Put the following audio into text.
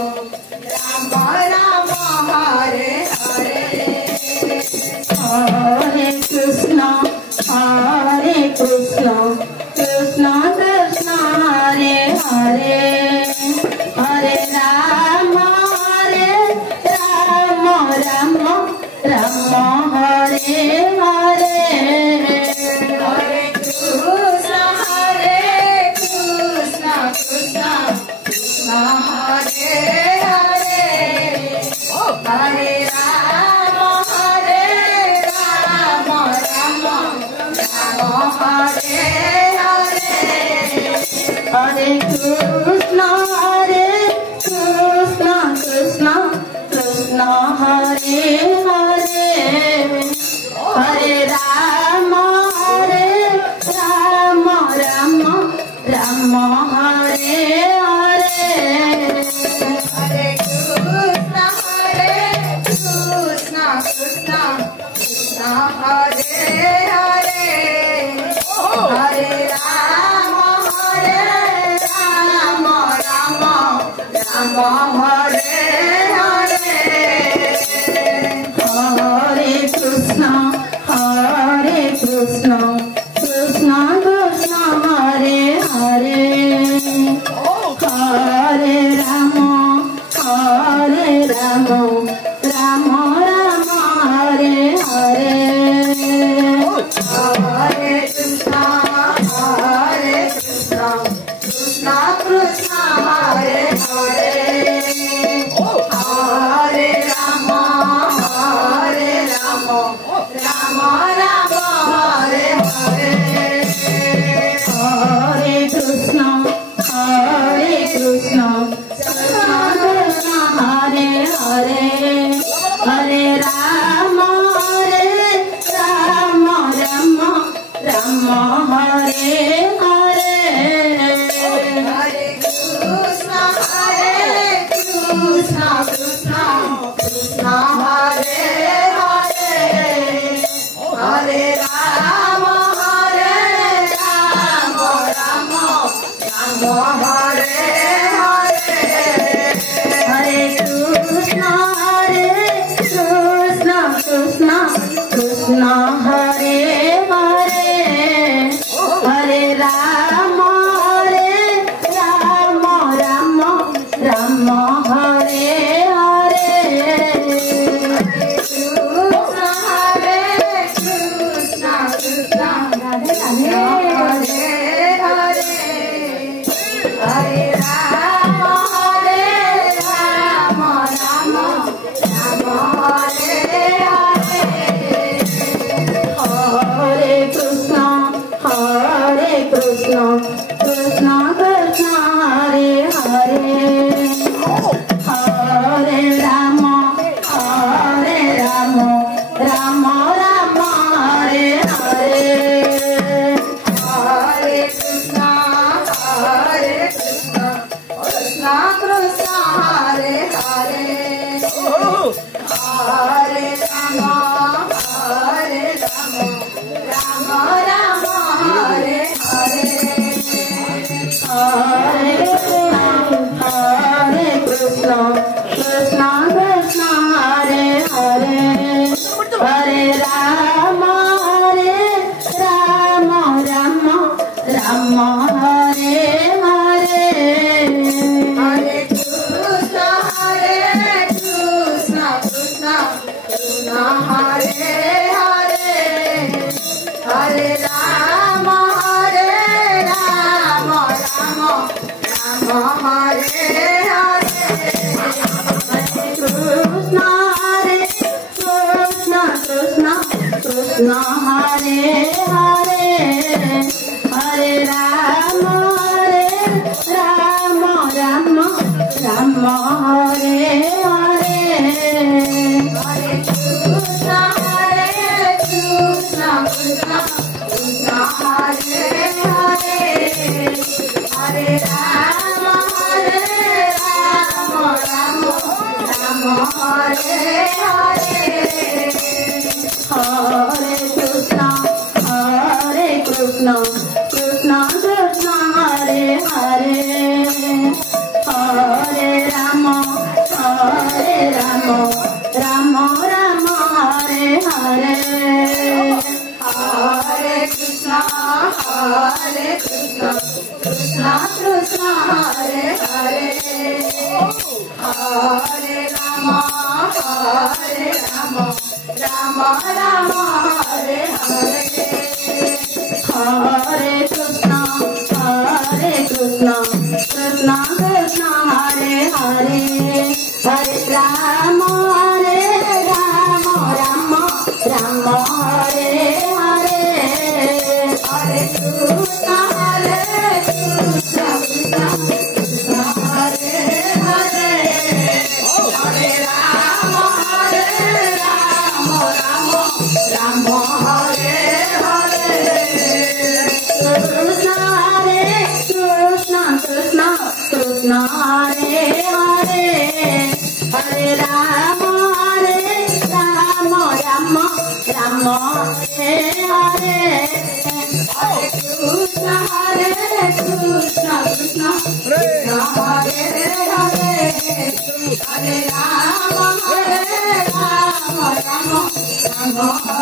Ram Ram Hare Hare Hare Krishna Krishna Krishna Hare Hare Hare Ram Ram Ram Hare Hare Hare Krishna Krishna Krishna Hare Hare Hare Ram Ram Hare Hare Hare Krishna Krishna Krishna Hare Hare Hare Ram Ram Ram Hare Hare Hare Krishna Krishna Krishna Hare Hare Hare Ram Ram Hare Hare Hare Krishna Krishna Krishna Hare Hare Hare Ram Ram Ram Hare Hare Hare Krishna Krishna Krishna Hare Hare Hare Ram Ram Ram Hare Hare Hare Krishna Krishna Hare Hare Hare Ram Ram Ram Hare Hare Hare Krishna Krishna Hare Hare Hare Ram Ram Hare Hare Hare Krishna Krishna Hare Hare Hare Ram Ram Ram Hare Hare Krishna Hare Hare Hare Ram Ram Hare Hare Hare Krishna Krishna Krishna Hare Hare Hare Ram Ram Ram Hare Hare Hare Krishna Krishna Krishna Hare Hare Hare Ram Ram Ram Hare Hare Hare Krishna Krishna Hare Hare Hare Ram Ram Ram Hare Hare Hare Krishna Krishna Hare Hare Hare Ram Ram Hare Hare Krishna Krishna Hare Hare Hare Ram Ram Hare Hare Hare Krishna Krishna Hare Hare Hare Ram Ram Hare Hare Hare Krishna Krishna Hare Hare Hare Ram Ram Ram Hare Hare Hare Krishna Krishna Krishna Hare Hare Hare Ram Ram Ram Hare Hare Hare Krishna Krishna Krishna Hare Hare Hare Ram Ram Ram Hare Hare Hare Krishna Krishna Krishna Hare Hare Hare Ram Ram Ram Hare Hare Krishna Hare Krishna Krishna Krishna Hare Hare Hare Ram Ram Ram Hare Hare Hare Krishna Krishna Krishna Hare Hare Hare Ram Ram Ram Hare